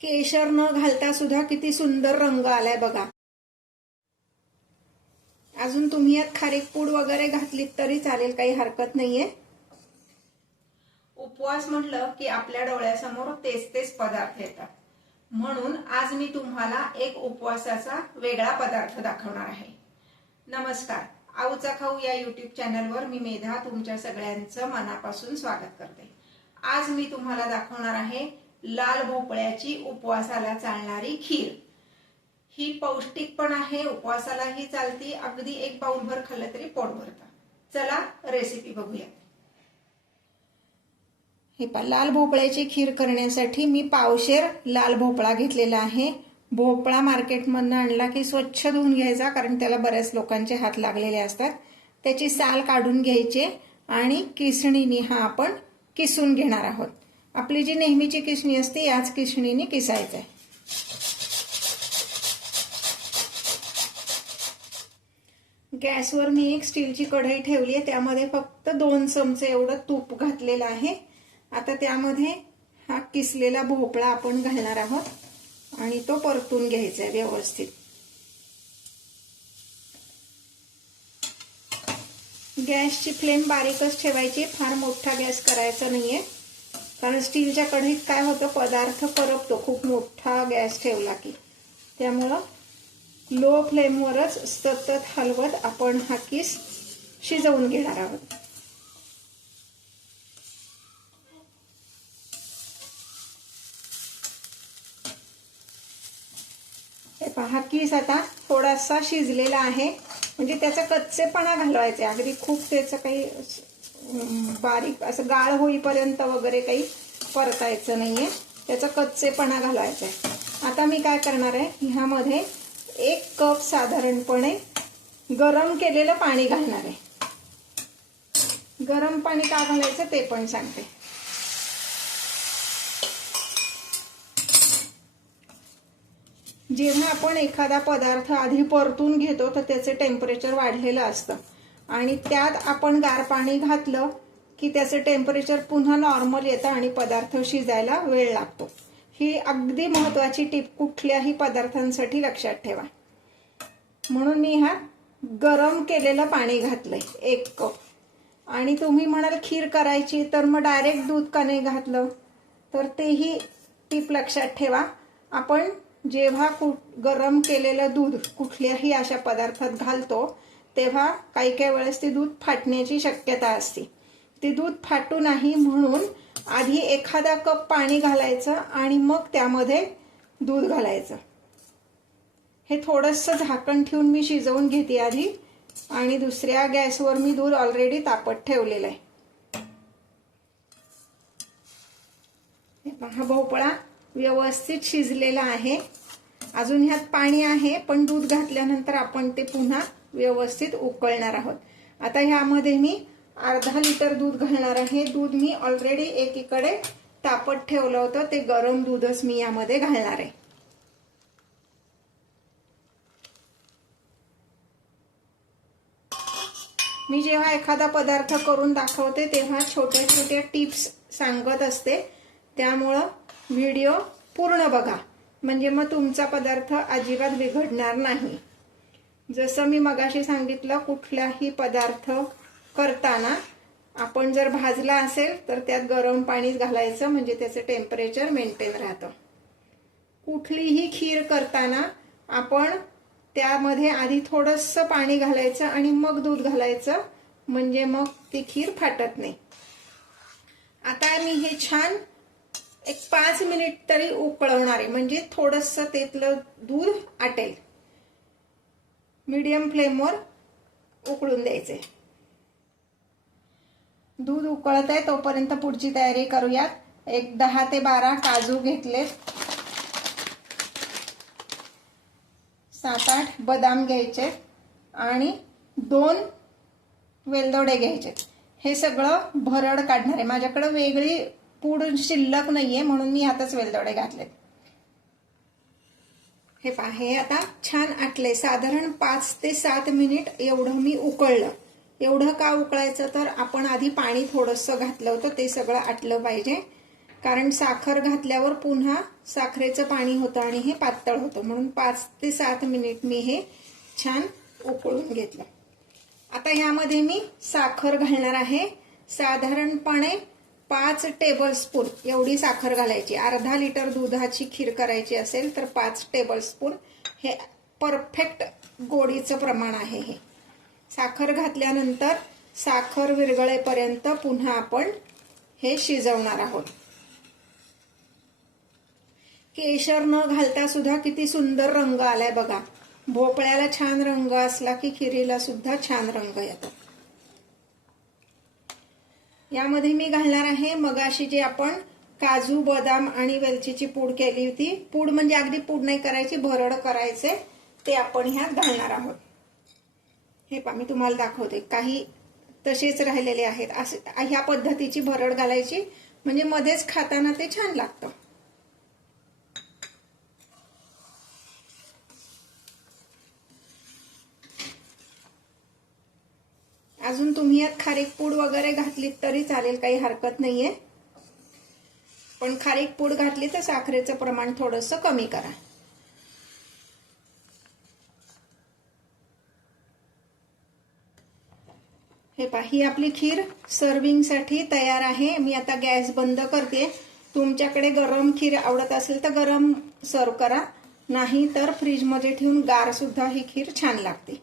केशर न घालता सुद्धा किती सुंदर रंग आलाय बघा। अजून तुम्ही यात खारीक पूड वगैरे घातलीत तरी चालेल, काही हरकत नाहीये। उपवास म्हटलं की आपल्या डोळ्यासमोर तेच तेच पदार्थ येतात, म्हणून आज मी तुम्हाला एक उपवासाचा वेगळा पदार्थ दाखवणार आहे। नमस्कार, आऊचा खाऊ या यूट्यूब चॅनलवर मी मेधा तुमच्या सगळ्यांचं मनापासून स्वागत करते। आज मी तुम्हाला दाखवणार आहे लाल भोपळ्याची उपवासाला चालणारी खीर। ही पौष्टिक पण आहे, उपवासालाही चालती, अगदी एक बाउलभर खाल्लं तरी पोट भरतं। चला रेसिपी बघूया। हे पहा, लाल भोपळ्याची खीर करण्यासाठी मी पावशेर लाल भोपळा घेतलेला आहे। भोपळा मार्केटमधून आणला की स्वच्छ धुवून घ्यायचा, कारण त्याला बऱ्याच लोकांचे हात लागलेले असतात। त्याची साल काढून घ्यायची आणि किसणीने हा आपण किसून घेणार आहोत। आपली जी नेहमीची किसणी असते याच किसणीने किसायचं आहे। गॅसवर मी एक स्टीलची कढई ठेवली आहे, त्यामध्ये फक्त 2 चमचे एवढं तूप घातलेलं आहे। आता त्यामध्ये हा किसलेला भोपळा आपण घालणार आहोत आणि तो परतून घ्यायचा आहे व्यवस्थित। गॅसची फ्लेम बारीकच ठेवायची, फार मोठा गॅस करायचा नाहीये, कारण स्टीलच्या कढईत काय होतं, पदार्थ करपतो खूप मोठा गॅस ठेवला की। त्यामुळं लो फ्लेमवरच सतत हलवत आपण हा किस शिजवून घेणार आहोत। हे पहा, किस आता थोडासा शिजलेला आहे, म्हणजे त्याचा कच्चेपणा घालवायचा, अगदी खूप त्याचं काही बारीक असं गाळ होईपर्यंत वगैरे काही परतायचं नाहीये, त्याचा कच्चेपणा घालवायचा आहे। आता मी काय करणार आहे, ह्यामध्ये 1 कप साधारणपणे गरम केलेलं पाणी घालणार आहे। गरम पाणी का घालायचं ते पण सांगते। जेव्हा आपण एखादा पदार्थ आधी परतून घेतो तर त्याचे टेम्परेचर वाढलेलं असतं आणि त्यात आपण गार पाणी घातलं की त्याचे टेम्परेचर पुन्हा नॉर्मल येतं आणि पदार्थ शिजायला वेळ लागतो। ही अगदी महत्त्वाची टिप कुठल्याही पदार्थांसाठी लक्षात ठेवा। म्हणून मी हा गरम केलेलं पाणी घातलंय 1 कप। आणि तुम्ही म्हणाल खीर करायची तर मग डायरेक्ट दूध का नाही घातलं, तर तेही टिप लक्षात ठेवा। आपण जेव्हा गरम केलेलं दूध कुठल्याही अशा पदार्थात घालतो तेव्हा काही काही वेळेस ते दूध फाटण्याची शक्यता असते। ते दूध फाटू नाही म्हणून आधी एखादा कप पाणी घालायचं आणि मग त्यामध्ये दूध घालायचं। हे थोडंसं झाकण ठेवून मी शिजवून घेते आधी, आणि दुसऱ्या गॅसवर मी दूध ऑलरेडी तापत ठेवलेलं आहे। हे पहा, भोपळा व्यवस्थित शिजलेला आहे। अजून ह्यात पाणी आहे, पण दूध घातल्यानंतर आपण ते पुन्हा व्यवस्थित उकळणार आहोत। आता ह्यामध्ये मी अर्धा लिटर दूध घालणार आहे। दूध मी ऑलरेडी एकीकडे तापत ठेवलं होतं, ते गरम दूधच मी यामध्ये घालणार आहे। मी जेव्हा एखादा पदार्थ करून दाखवते तेव्हा छोट्या छोट्या टिप्स सांगत असते, त्यामुळं व्हिडिओ पूर्ण बघा, म्हणजे मग तुमचा पदार्थ अजिबात बिघडणार नाही। जसं मी मगाशी सांगितलं, कुठलाही पदार्थ करताना आपण जर भाजला असेल तर त्यात गरम पाणीच घालायचं, म्हणजे त्याचं टेम्परेचर मेंटेन राहतं। कुठलीही खीर करताना आपण त्यामध्ये आधी थोडंसं पाणी घालायचं आणि मग दूध घालायचं, म्हणजे मग ती खीर फाटत नाही। आता मी हे छान एक 5 मिनिट तरी उकळवणार आहे, म्हणजे थोडंसं त्यातलं दूध आटेल। मीडियम फ्लेमवर उकळून द्यायचे। दूध उकळत आहे तोपर्यंत पुढची तयारी करूयात। एक 10 ते 12 काजू घेतलेत, 7-8 बदाम घ्यायचे आणि 2 वेलदोडे घ्यायचे। हे सगळं भरड काढणार आहे, माझ्याकडे वेगळी पूड शिल्लक नाहीये म्हणून मी आताच वेलदोडे घातलेत। हे पहा, हे आता छान आटले, साधारण 5 ते 7 मिनिट एवढं मी उकळलं। एवढं का उकळायचं, तर आपण आधी पाणी थोडंसं घातलं होतं, ते सगळं आटलं पाहिजे। कारण साखर घातल्यावर पुन्हा साखरेचं पाणी होतं आणि हे पातळ होतं, म्हणून 5 ते 7 मिनिट मी हे छान उकळून घेतलं. आता ह्यामध्ये मी साखर घालणार आहे. साधारणपणे 5 टेबलस्पून एवढी साखर घालायची. अर्धा लिटर दुधाची खीर करायची असेल तर 5 टेबलस्पून हे परफेक्ट गोडीचं प्रमाण आहे. हे साखर घातल्यानंतर साखर विरघळेपर्यंत पुन्हा आपण हे शिजवणार आहोत. केशर न घालता सुद्धा किती सुंदर रंग आलाय बघा. भोपळ्याला छान रंग असला की खिरीला सुद्धा छान रंग येतो. यामध्ये मी घालणार आहे मगाशी जे आपण काजू, बदाम आणि वेलचीची पूड केली होती. पूड म्हणजे अगदी पूड नाही करायची, भरड करायचे, ते आपण ह्यात घालणार आहोत. हे पहा मी तुम्हाला दाखवते. काही तसेच राहिलेले आहेत. असे ह्या पद्धतीची भरड घालायची म्हणजे मध्येच खाताना ते छान लागतं. अजून तुम्ही यात खारीक पूड वगैरे घातलीत तरी चालेल, काही हरकत नाहीये. पण खारीक पूड घातली तर साखरेचं प्रमाण थोडंसं कमी करा. हे पहा ही आपली खीर सर्विंगसाठी तयार आहे. मी आता गॅस बंद करते. तुमच्याकडे गरम खीर आवडत असेल तर गरम सर्व करा, नाही तर फ्रीजमध्ये ठेवून गार सुद्धा ही खीर छान लागते.